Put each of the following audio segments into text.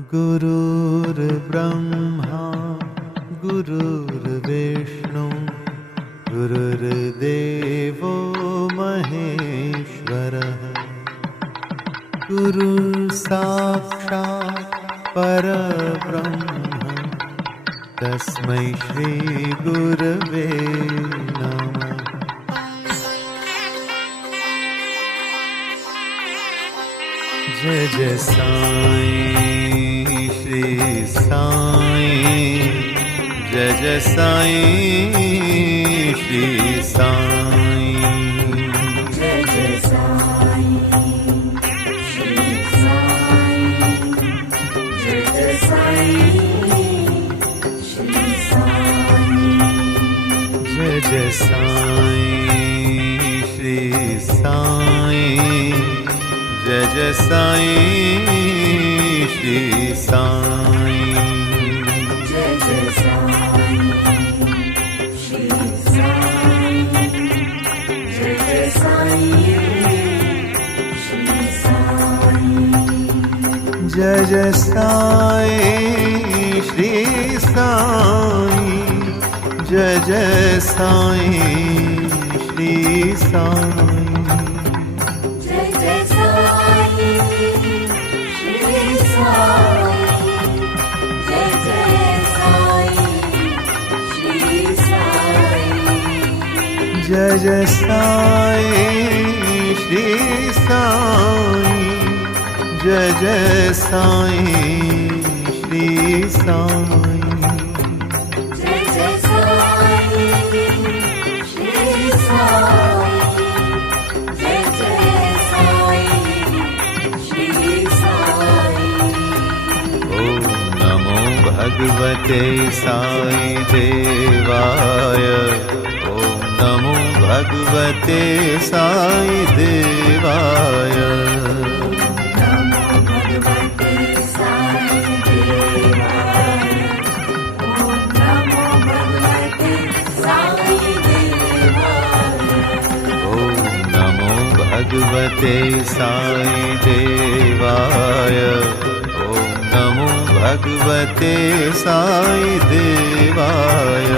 गुरुर्ब्रह्मा गुरुर्विष्णु गुरुर्देवो महेश्वरः गुरुसाक्षात् परब्रह्म तस्मै श्री गुरवे नमः। जय जय साईं श्री साईं, जय जय साईं श्री साईं, जय जय साईं श्री साईं, जय जय साईं श्री साईं, जय जय साईं श्री साईं, जय जय साईं श्री साईं, जय जय साईं श्री साईं, जय जय साईं श्री साईं, जय जय साईं श्री साईं, जय जय साईं श्री साईं, जय जय साईं श्री साईं, जय जय साईं श्री साईं, जय जय साईं श्री साईं, जय जय साईं श्री साईं, जय जय साईं श्री साईं, जय जय साईं श्री साईं। ओम नमो भगवते साई देवाय, ओम नमो भगवते साई देवाय, नमो भगवते साई देवाय, ओम नमो भगवते साई देवाय, ओम नमो भगवते साई देवाय, ओम नमो भगवते साई देवाय,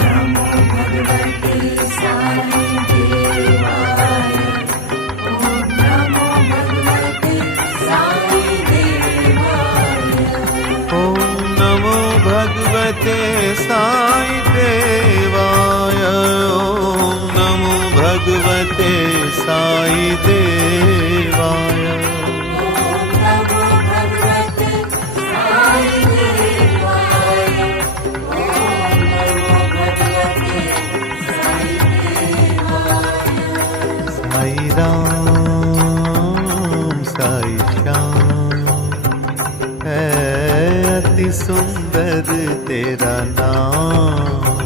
नमो भगवते साई देवाय, ओम नमो भगवते साई देवाय, ओम नमो भगवते साई देवाय, ओम नमो भगवते साई देवाय, ओम नमो भगवते साई देवाय, ओम नमो भगवते साई देवाय। साई राम साई श्याम है अति सुंदर तेरा नाम,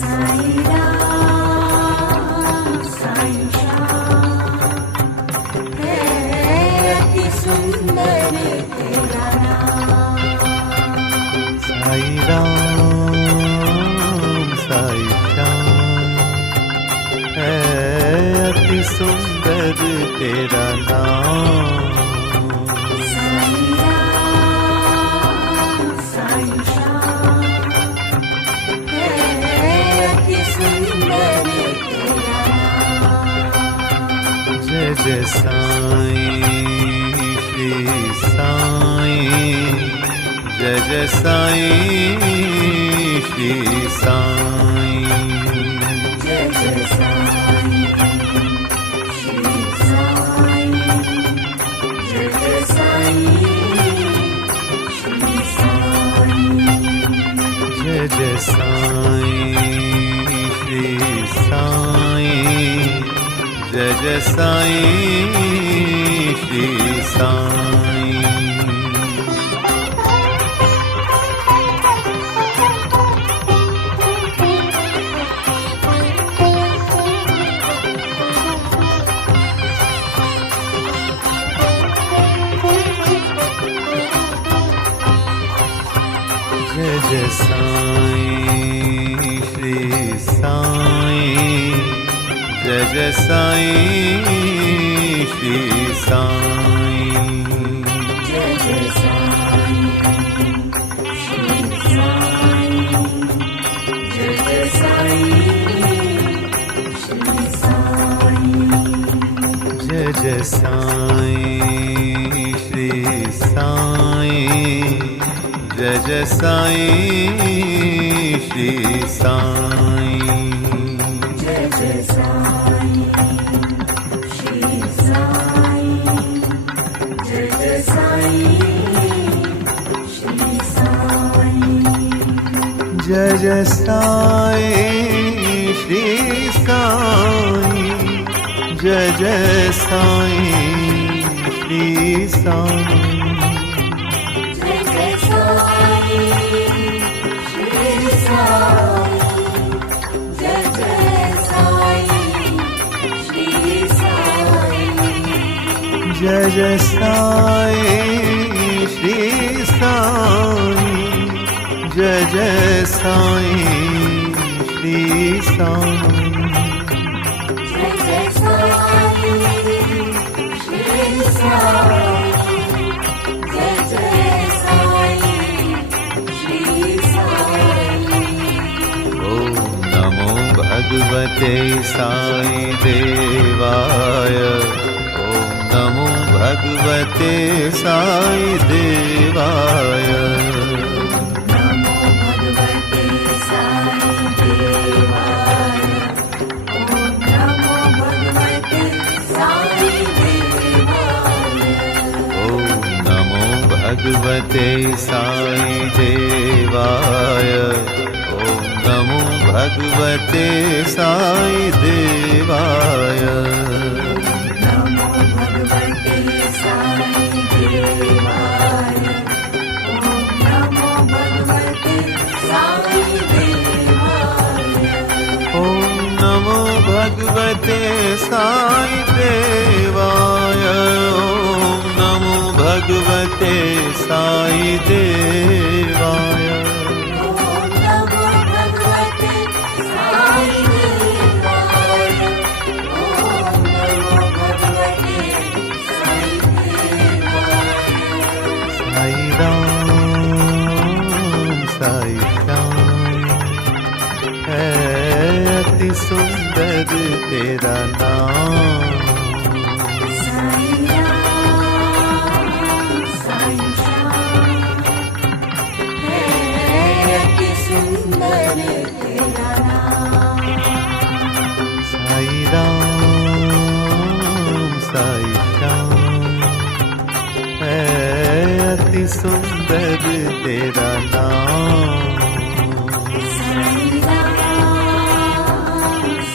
साई राम साई श्याम है अति सुंदर तेरा नाम, साई राम साई श्याम है अति सुंदर तेरा नाम, साई राम साई श्याम है अति सुंदर तेरा नाम। जय जय साईं श्री साईं, जय जय साईं श्री साईं, जय जय साईं श्री साईं, जय जय साईं श्री साईं, जय जय साईं श्री साईं, जय जय साईं श्री साईं, जय जय साईं श्री साईं, जय जय साईं श्री साईं, जय जय जय जय साईं श्री साईं जय जय साईं श्री साईं जय जय साईं श्री साईं जय जय साईं श्री साईं जय जय साईं श्री साईं जय जय साईं श्री साईं जय जय साईं श्री साईं जय जय साईं श्री साईं जय जय साईं श्री साईं जय जय साईं श्री साईं जय जय साईं श्री साईं जय जय साईं श्री साईं ॐ नमो भगवते साई देवाय ॐ नमो भगवते साई देवाय नमो भगवते साई देवाय ओम नमो भगवते साई देवाय ॐ नमो भगवते साई देवाय ॐ नमो भगवते साई देवाय नमो भगवते साई देवाय ओम नमो भगवते साई देवाय ॐ नमो भगवते साई देवाय ॐ नमो भगवते साई देवाय ओम नमो भगवते साई देवाय ओम नमो भगवते साई देवाय साई राम है अति सुंदर तेरा नाम साई राम साई श्याम है अति सुंदर तेरा नाम साई राम साई श्याम है अति सुंदर तेरा नाम साई राम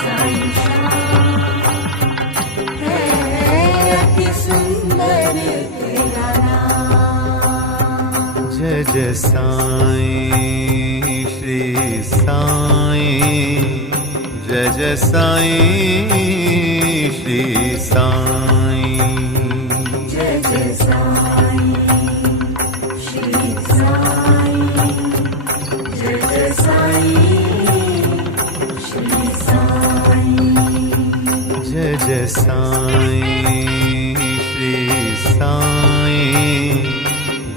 साई श्याम है अति सुंदर तेरा नाम जय जय साईं श्री साईं जय जय साईं श्री साईं जय जय साईं श्री साईं जय जय साईं श्री साईं जय जय साईं श्री साईं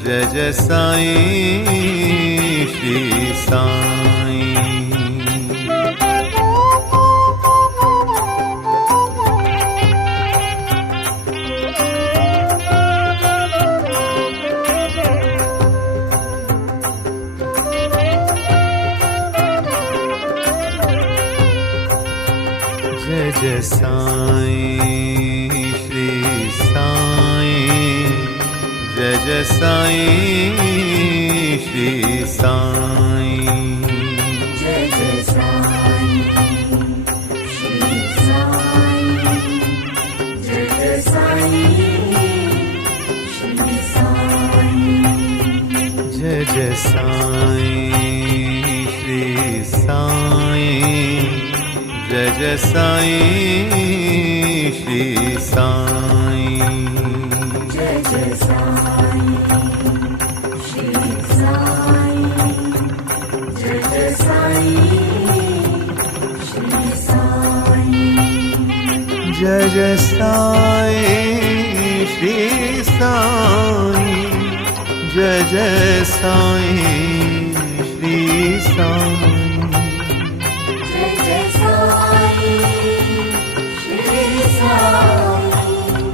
जय जय साईं श्री साईं जय जय साईं श्री साईं जय जय साईं श्री साईं जय जय साईं श्री साईं जय जय साईं श्री साईं जय जय साईं श्री साईं जय जय साईं श्री साईं जय जय साईं श्री साईं जय जय साईं श्री साईं जय जय साईं श्री साईं जय जय साईं श्री साईं जय जय साईं श्री साईं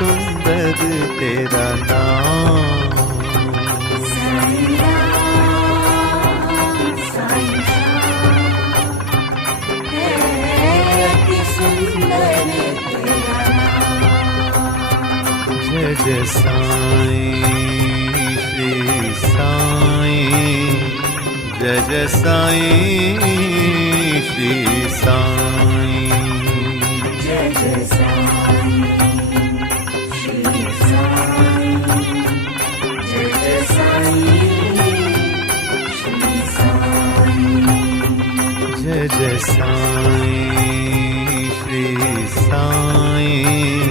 सुंदर तेरा नाम। साईं राम साईं श्याम है अति सुंदर तेरा नाम। जय जय साईं श्री साईं, जय जय साईं श्री साईं, जय जय साईं श्री साईं, जय जय साईं श्री साईं, जय जय साईं श्री साईं,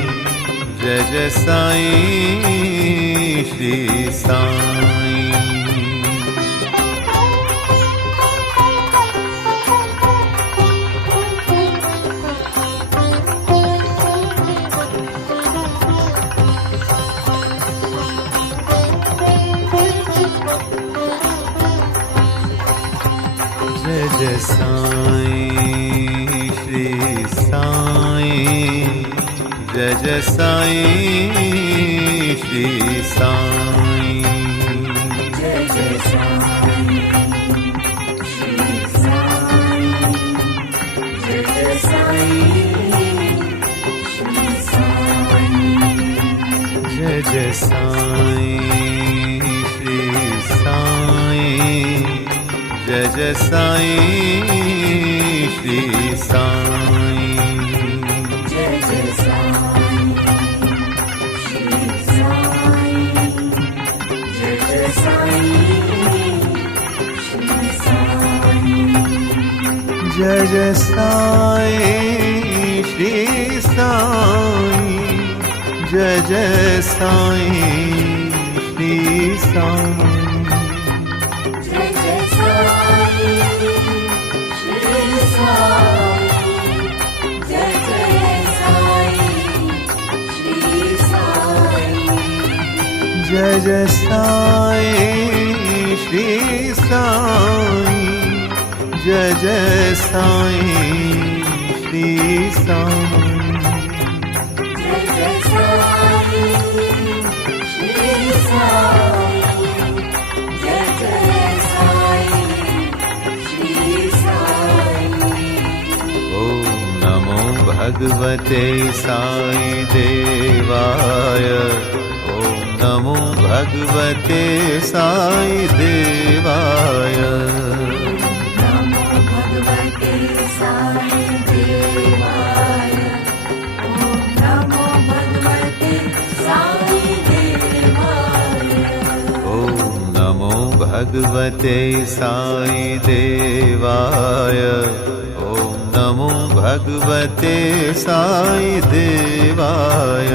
जय जय साईं श्री साईं। जय जय साईं श्री साईं, जय जय साईं श्री साईं, जय जय साईं श्री साईं, जय जय साईं श्री साईं, जय जय साईं श्री साईं, जय जय साईं श्री साईं, जय जय साईं श्री साईं, जय जय साईं श्री साईं, जय जय साईं श्री साईं, जय जय साईं श्री साईं, जय जय साईं श्री साईं, जय जय साईं श्री साईं, जय जय साईं श्री साईं, जय जय साईं श्री साईं, जय जय साईं श्री साईं, जय जय साईं श्री साईं। ओम नमो भगवते साई देवाय, ओम नमो भगवते साई देवाय, नमो भगवते साई देवाय, ओम नमो भगवते साई देवाय, ओम नमो भगवते साई देवाय, ओम नमो भगवते साई देवाय,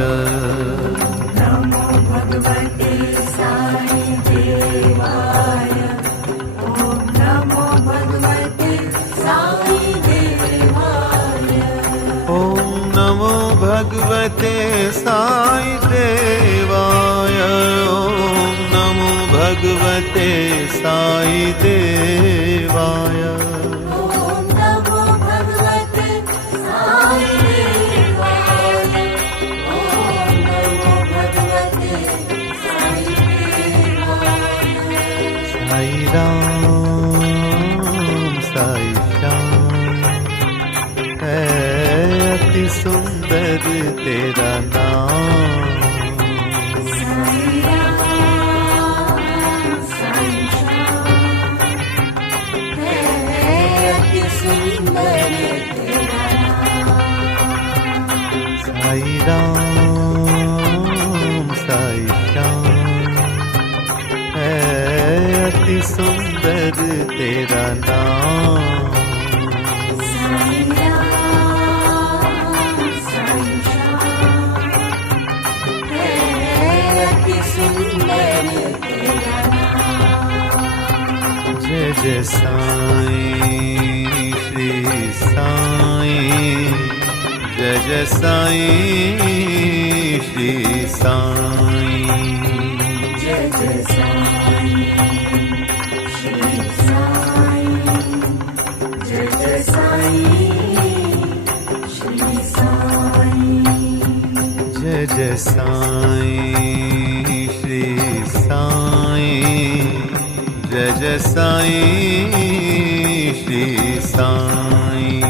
नमो भगवते साई देवाय, ओम नमो भगवते साई देवाय, ओम नमो भगवते साई देवाय, ओम नमो भगवते साई देवाय, ओम नमो भगवते साई देवाय, ओम नमो भगवते साई देवाय। साई राम साई श्याम है अति सुंदर तेरा नाम। साई राम साई श्याम है अति सुंदर तेरा नाम। साई राम साई श्याम है अति सुंदर तेरा नाम। साई राम साई श्याम है अति सुंदर तेरा नाम। जय जय साईं श्री साईं, जय जय साईं श्री साईं, जय जय साईं श्री साईं, जय जय साईं श्री साईं, जय जय जय साईं श्री साईं जय जय साईं श्री साईं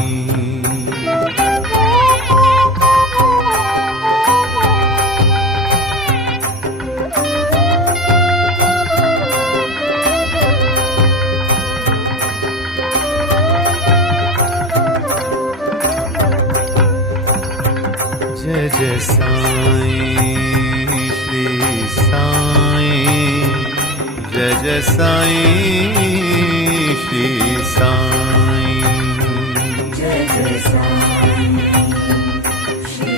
जय जय साईं श्री साईं जय जय साईं श्री साईं जय जय साईं श्री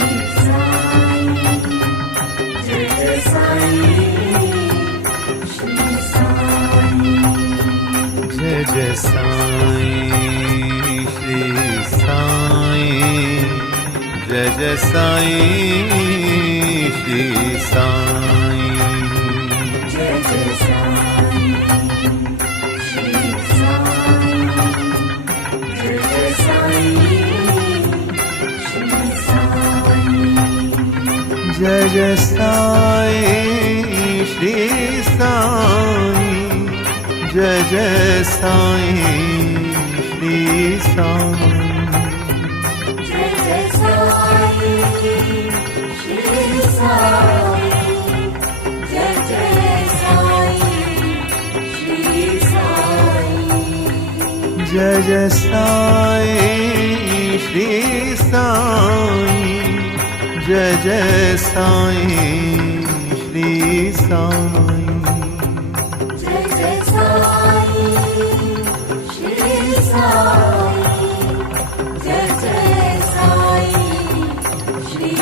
साईं जय जय साईं श्री साईं जय जय साईं श्री साईं जय जय साईं श्री साईं जय जय साईं श्री साईं जय जय साईं श्री साईं जय जय साईं श्री साईं जय जय साईं श्री साईं जय जय साईं श्री साईं जय जय साईं श्री साईं जय जय साईं श्री साईं जय जय साईं श्री साईं जय जय साईं श्री साईं जय जय साईं श्री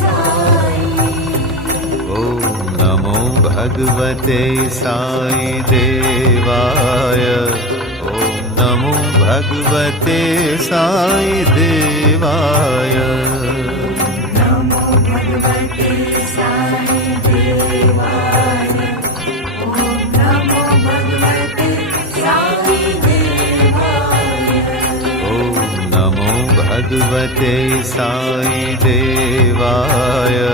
साईं ॐ नमो भगवते साई देवाय ॐ नमो भगवते साई देवाय नमो भगवते साई देवाय ॐ नमो भगवते साई देवाय ॐ नमो भगवते साई देवाय ॐ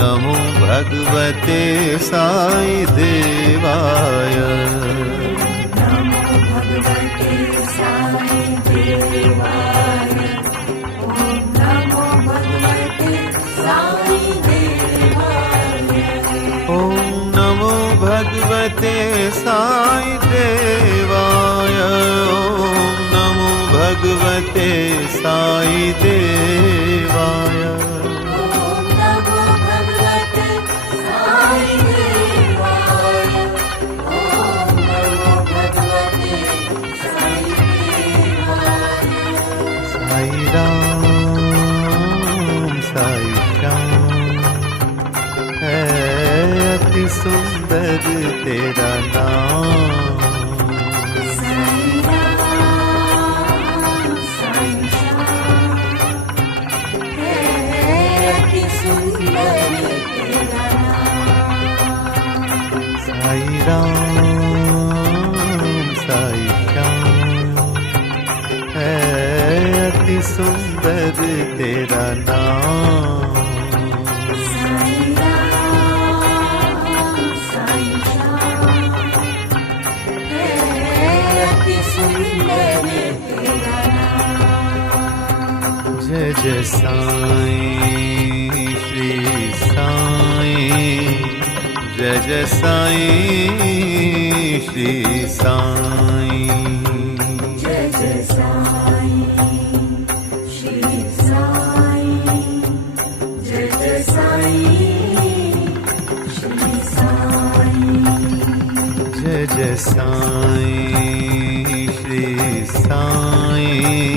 नमो भगवते साई देवाय नमो भगवते साई देवाय ॐ नमो भगवते साई देवाय ॐ नमो भगवते साई देवाय ॐ नमो भगवते साई देवाय ॐ नमो भगवते साई देवाय ॐ नमो भगवते साई देवाय साई राम साई श्याम है अति सुंदर तेरा नाम साई राम साई श्याम है अति सुंदर तेरा नाम साई राम साई श्याम है अति सुंदर तेरा नाम साई राम साई श्याम है अति सुंदर तेरा नाम जय जय साईं श्री साईं जय जय साईं श्री साईं जय जय साईं श्री साईं जय जय साईं श्री साईं जय जय साईं श्री साईं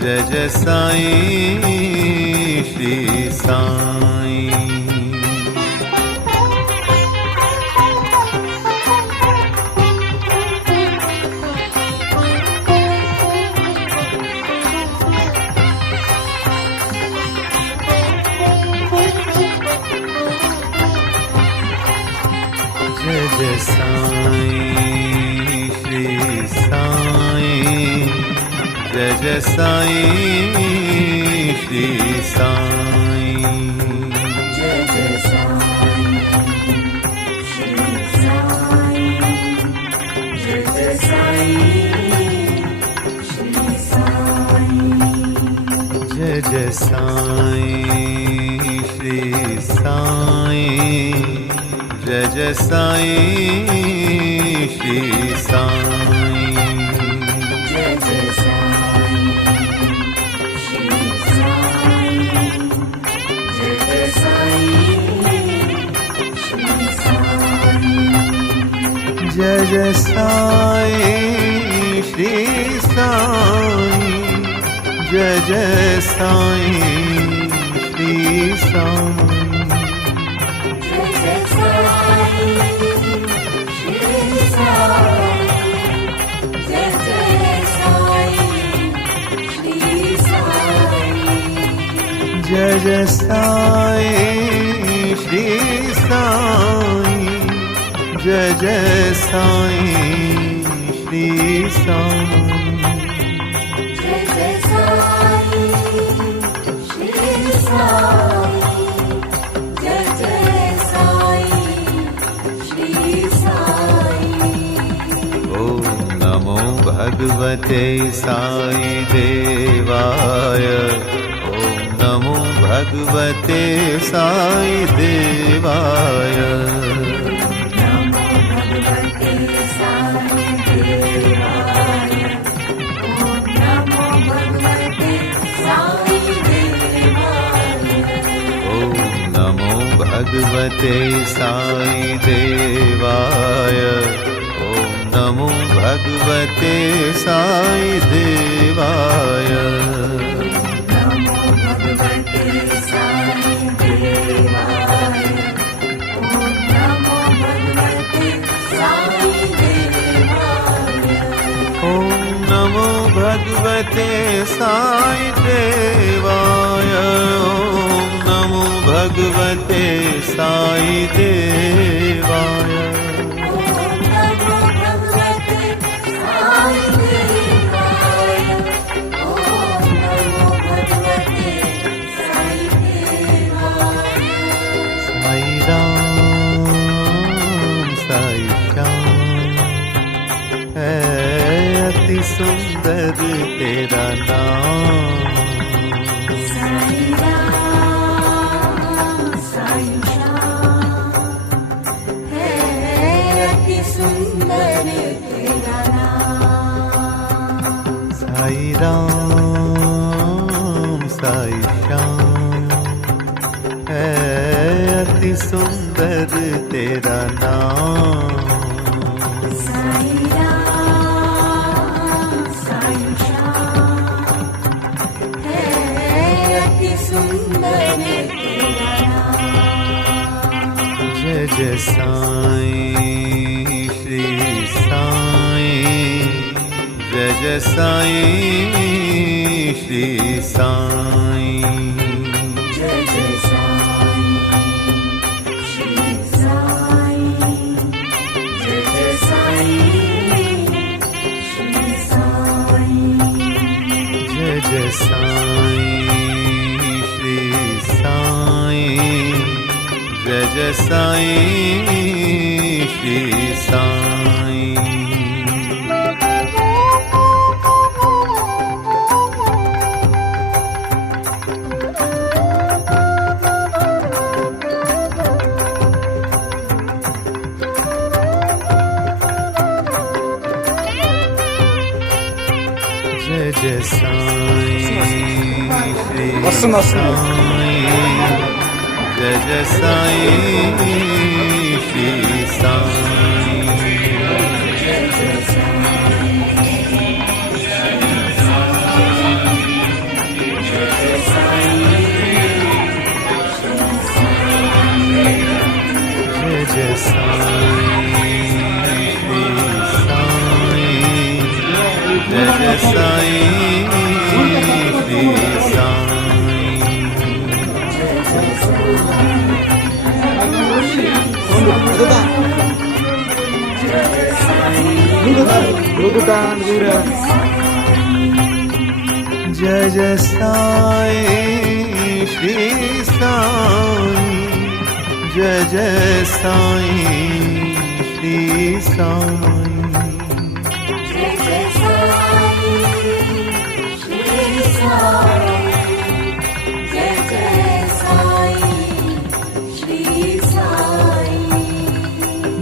जय जय साईं श्री साईं जय जय साईं श्री साईं जय जय साईं श्री साईं जय जय साईं श्री साईं जय जय साईं श्री साईं जय जय साईं श्री साईं जय जय साईं श्री साईं जय जय साईं श्री साईं जय जय साईं श्री साईं जय जय साईं श्री साईं जय जय साईं श्री साईं जय जय साईं श्री साईं जय जय साईं श्री साईं जय जय साईं श्री साईं जय जय साईं श्री साईं ॐ नमो भगवते साई देवाय ॐ नमो भगवते साई देवाय नमो भगवते साई देवाय ओम नमो भगवते साई देवाय ॐ नमो भगवते साई देवाय ॐ नमो भगवते साई देवाय नमो भगवते साई देवाय ओम नमो भगवते साई देवाय ॐ नमो भगवते साई देवाय ॐ नमो भगवते साई देवाय ओम नमो भगवते साई देवाय ओम नमो भगवते साई देवाय साई राम साई श्याम है अति सुंदर तेरा नाम साई राम साई श्याम है अति सुंदर तेरा नाम साई राम साई श्याम है अति सुंदर तेरा नाम साई राम साई श्याम है अति सुंदर तेरा नाम जय जय साईं श्री साईं जय जय साईं श्री साईं जय जय साईं श्री साईं जय जय साईं श्री साईं जय जय साईं श्री साईं जय जय साईं श्री साईं जय जय साईं श्री साईं जय जय साईं श्री साईं जय जय साईं जय जय साईं जय जय साईं श्री साईं जय जय साईं श्री साईं जय जय साईं श्री साईं जय जय साईं श्री साईं जय जय साईं श्री साईं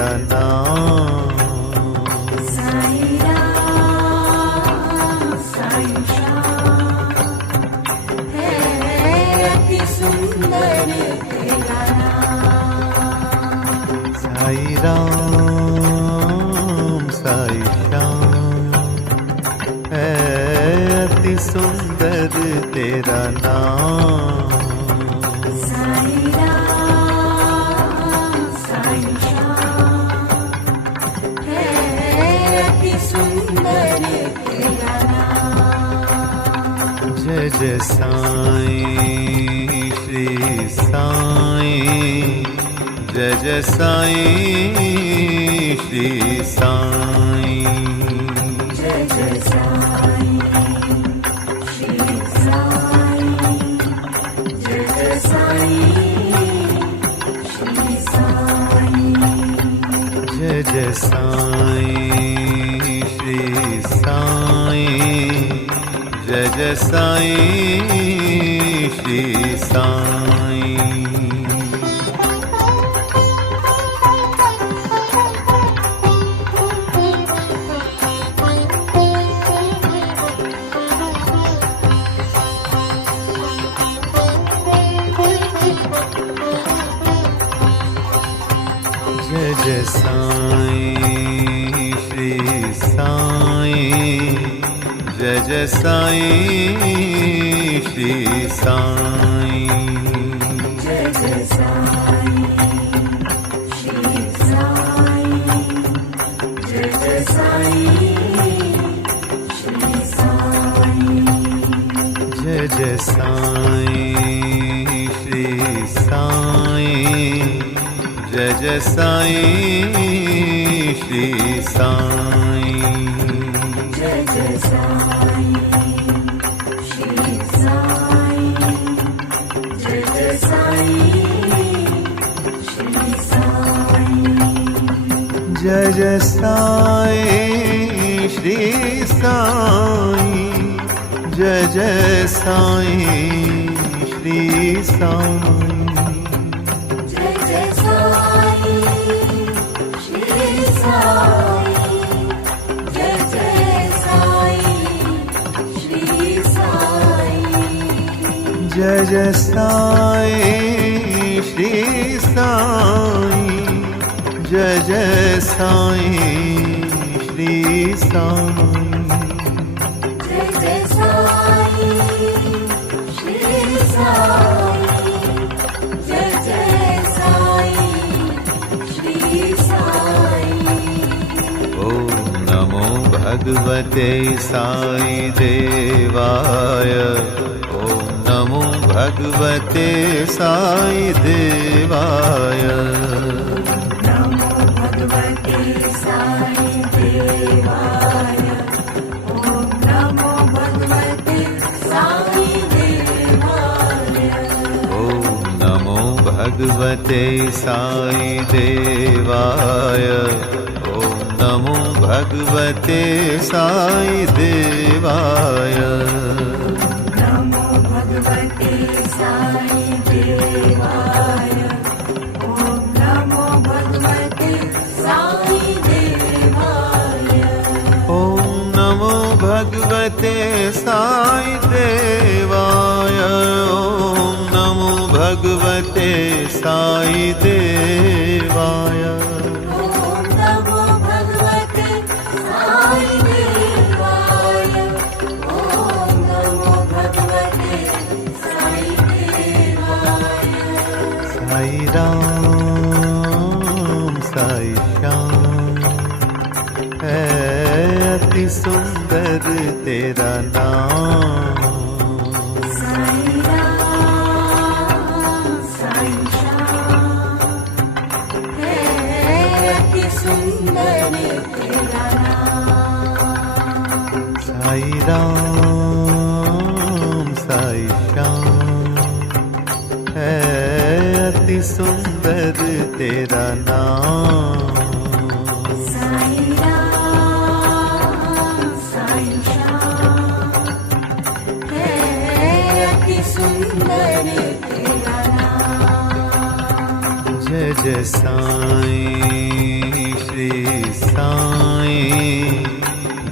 तेरा नाम। साईं राम साईं श्याम है अति सुंदर तेरा नाम। साईं राम साईं श्याम है अति सुंदर तेरा नाम। साईं राम साईं श्याम है अति सुंदर तेरा नाम। जय जय साईं श्री साईं, जय जय साईं श्री साईं। जय जय साईं श्री साईं, जय जय साईं श्री साईं। जय जय साईं श्री साईं, जय जय साईं श्री साईं। जय जय साईं श्री साईं, जय जय साईं श्री साईं। जय जय साईं श्री साईं, जय जय साईं श्री साईं। जय जय साईं श्री साईं, जय जय साईं श्री साईं। जय जय साईं श्री साईं, जय जय साईं श्री साईं। जय जय साईं श्री साईं, जय जय साईं श्री साईं। जय जय साईं श्री साईं, जय जय साईं श्री साईं। जय जय साईं श्री साईं, जय जय साईं श्री साईं। जय जय साईं श्री साईं, जय जय साईं श्री साईं। ओम नमो भगवते साई देवाय, ओम नमो भगवते साई देवाय। नमो भगवते साई देवाय, ओम नमो भगवते साई देवाय। ओम नमो भगवते साई देवाय, ओम नमो भगवते साई देवाय। नमो भगवते साई देवाय, ओम नमो भगवते साई देवाय। ओम नमो भगवते साई देवाय, ओम नमो भगवते साई देवाय। ओम नमो भगवते साई देवाय, ओम नमो भगवते साई देवाय। साई राम साई श्याम है अति सुंदर तेरा नाम। साईं राम साईं श्याम है अति सुंदर तेरा नाम। साई राम साई श्याम है अति सुंदर तेरा नाम। साईं राम साईं श्याम है अति सुंदर तेरा नाम। जय जय साईं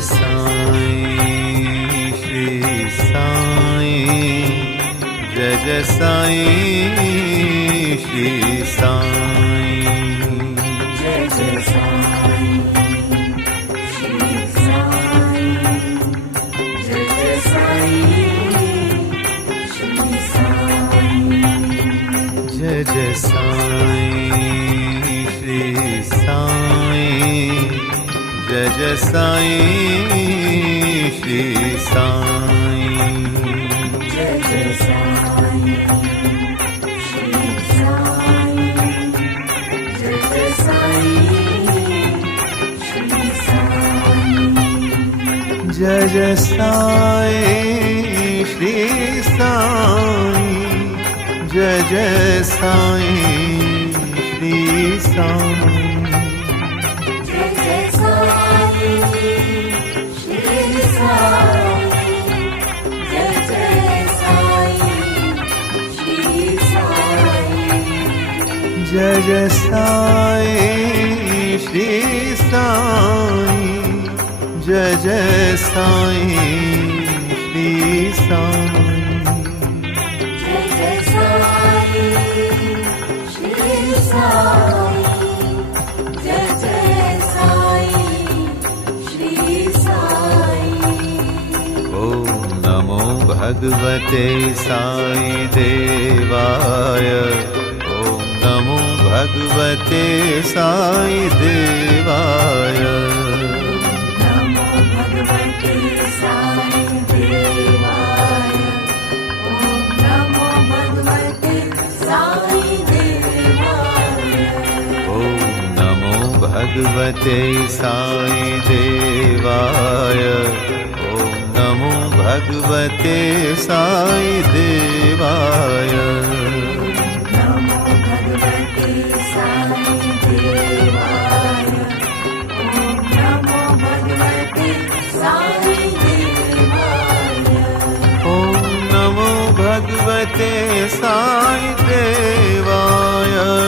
साईं श्री साईं जय जय साईं श्री साईं जय जय साईं श्री साईं जय जय साईं श्री साईं जय जय साईं श्री साईं जय जय साईं श्री साईं जय जय साईं श्री साईं जय जय साईं श्री साईं जय जय साईं श्री साईं जय जय साईं श्री साईं जय जय साईं श्री साईं जय जय साईं श्री साईं जय जय साईं श्री साईं जय जय साईं श्री साईं जय जय साईं श्री साईं जय जय साईं श्री साईं ॐ नमो भगवते साई देवाय ॐ नमो भगवते साई देवाय नमो भगवते साई देवाय ॐ नमो भगवते साई देवाय ॐ नमो भगवते साई देवाय ॐ नमो भगवते साई देवाय नमो भगवते साई देवाय ॐ नमो भगवते साई देवाय ॐ नमो भगवते साई देवाय ॐ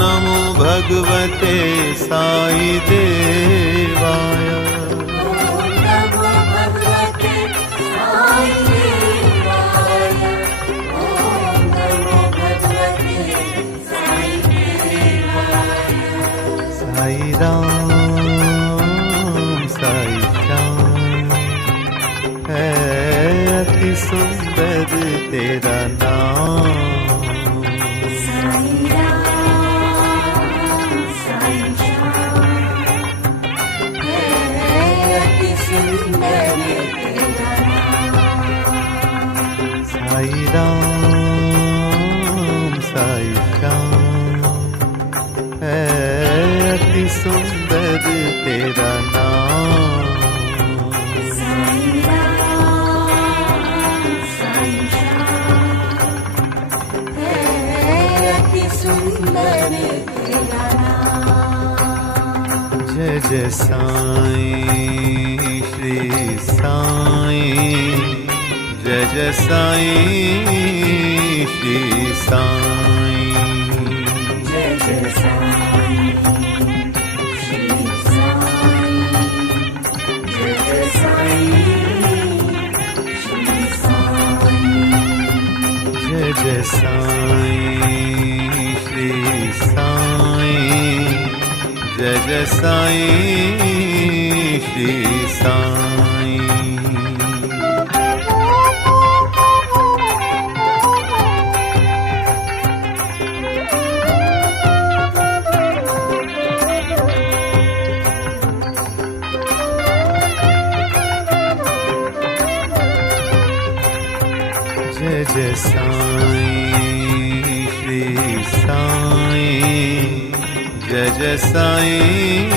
नमो भगवते साई देवाय ॐ नमो भगवते साई देवाय ॐ नमो भगवते साई देवाय साई राम साई श्याम है अति सुंदर तेरा नाम साई राम साई श्याम है अति सुंदर तेरा नाम साई राम साई श्याम है अति सुंदर तेरा नाम साई राम साई श्याम है अति सुंदर तेरा नाम जय जय साईं श्री साईं जय जय साईं श्री साईं जय जय साईं श्री साईं जय जय साईं श्री साईं जय जय साईं श्री साईं जय जय साईं श्री साईं जय जय साईं श्री साईं जय जय साईं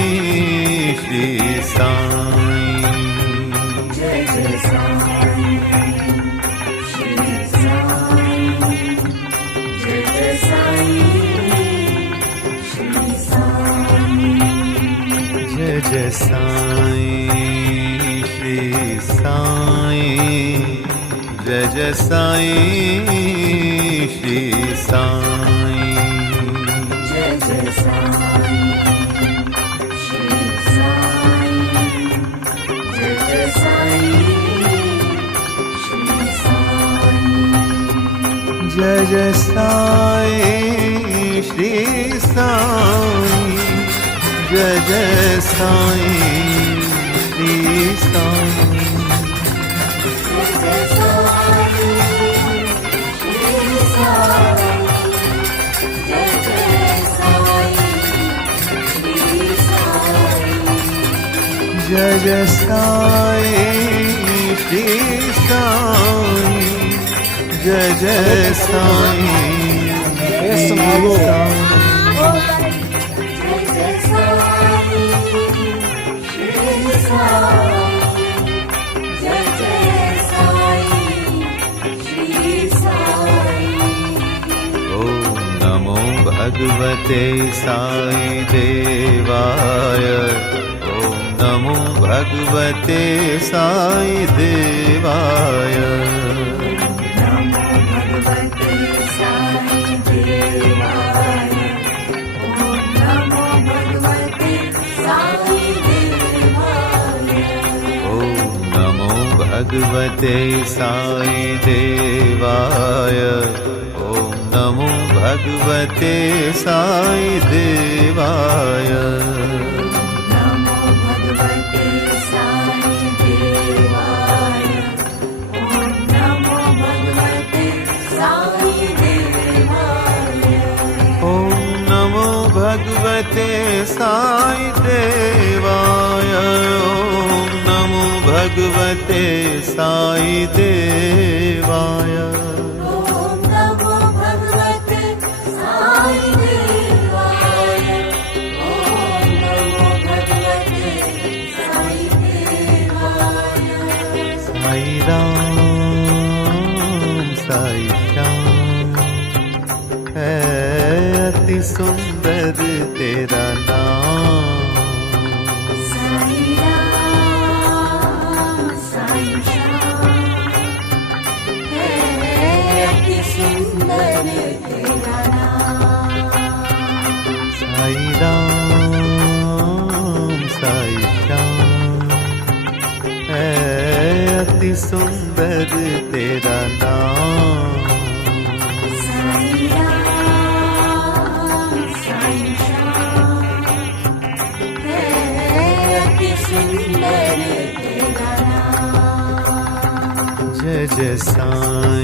श्री साईं जय जय साईं श्री साईं जय जय साईं श्री साईं जय जय साईं श्री साईं जय जय साईं श्री साईं जय जय साईं श्री साईं जय जय साईं श्री साईं जय जय साईं श्री साईं जय जय साईं श्री साईं जय जय साईं श्री साईं भगवते साई देवाय ओम नमो भगवते साई देवाय नमो भगवते साई देवाय ओम नमो भगवते साई देवाय ओम नमो भगवते साई देवाय ओम नमो भगवते साई देवाय नमो भगवते साई देवाय ओम नमो भगवते साई देवाय ओम नमो भगवते साई देवाय ओम नमो भगवते साई देवाय साई राम साई श्याम है अति सुंदर तेरा नाम साई राम साई श्याम है अति सुंदर तेरा नाम साई राम साई श्याम है अति सुंदर तेरा नाम साई राम साई श्याम है अति सुंदर तेरा नाम जय जय साईं।